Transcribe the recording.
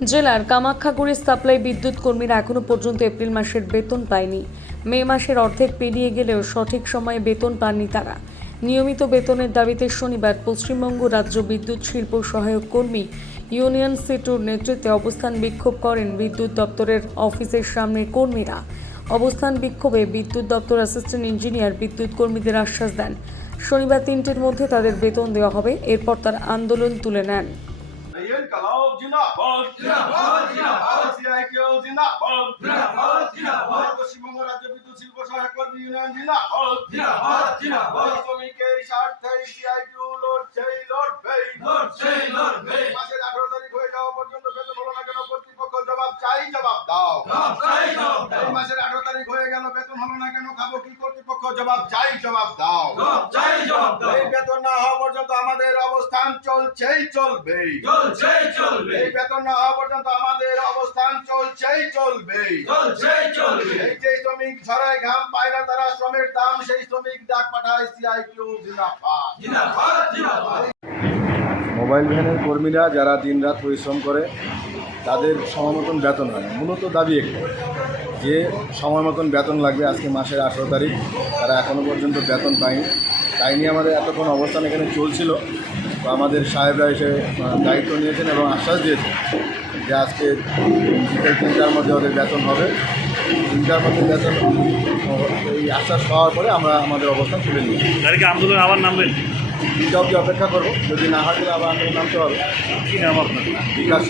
জেলার কামাখ্যাগুড়ি সাপ্লাই বিদ্যুৎ কর্মীরা এখনও পর্যন্ত এপ্রিল মাসের বেতন পায়নি। মে মাসের অর্ধেক পেরিয়ে গেলেও সঠিক সময়ে বেতন পাননি তারা। নিয়মিত বেতনের দাবিতে শনিবার পশ্চিমবঙ্গ রাজ্য বিদ্যুৎ শিল্প সহায়ক কর্মী ইউনিয়ন সিটুর নেতৃত্বে অবস্থান বিক্ষোভ করেন বিদ্যুৎ দপ্তরের অফিসের সামনে কর্মীরা। অবস্থান বিক্ষোভে বিদ্যুৎ দপ্তর অ্যাসিস্ট্যান্ট ইঞ্জিনিয়ার বিদ্যুৎ কর্মীদের আশ্বাস দেন। শনিবার তিনটের মধ্যে তাদের বেতন দেওয়া হবে, এরপর তারা আন্দোলন তুলে নেন। Kalau জিন্দাবাদ জিন্দাবাদ জিন্দাবাদ সিআইটিও জিন্দাবাদ জিন্দাবাদ জিন্দাবাদ পশ্চিমবঙ্গ রাজ্য বিদ্যুৎ শিল্প সহায়ক কর্মী ইউনিয়ন জিন্দাবাদ জিন্দাবাদ জিন্দাবাদ শ্রমিকের স্বার্থে সিআইটিও লড়ছেই লড়বেই লড়ছেই লড়বেই মাসের আঠারো তারিখ হয়ে যাওয়া পর্যন্ত বেতন হলো না কেন কর্তৃপক্ষ জবাব চাই জবাব দাও চাই জবাব দাও মাসের আঠারো তারিখ হয়ে গেল বেতন হলো না কেন খাব কি কর্তৃপক্ষ জবাব চাই জবাব দাও জবাব চাই জবাব দাও এই বেতন না হওয়া পর্যন্ত আমাদের অবস্থান চলছেই চলবেই। চলছেই চলবে। এই বেতন না হওয়া পর্যন্ত আমাদের অবস্থান চলছেই চলবে চলছেই চলবে। এই যে শ্রমিক ঝরায় ঘাম পায় না তারা শ্রমের দাম সেই শ্রমিক ডাক পাঠায় সিআইটিউ জিনাফা জিনাফা জিন্দাবাদ। মোবাইল ভ্যানের কর্মীরা যারা দিনরাত পরিশ্রম করে, তাদের সময় মতন বেতন হয় মূলত দাবি একটা, যে সময় মতন বেতন লাগবে আজকে মাসের আঠেরো তারিখ, তারা এখনও পর্যন্ত বেতন পায়নি। তাই নিয়ে আমাদের এতক্ষণ অবস্থান এখানে চলছিল। আমাদের সাহেবরা এসে দায়িত্ব নিয়েছেন এবং আশ্বাস দিয়েছেন যে আজকে বিকেল তিনটার মধ্যে ওদের বেতন হবে। তিনটার মধ্যে বেতন, এই আশ্বাস পাওয়ার পরে আমরা আমাদের অবস্থান তুলে নিই আন্দোলন আবার নামবেন? অবধি অপেক্ষা করব। যদি না হয় তাহলে আবার আন্দোলন নামতে হবে। কি নাম আপনার? বিকাশ।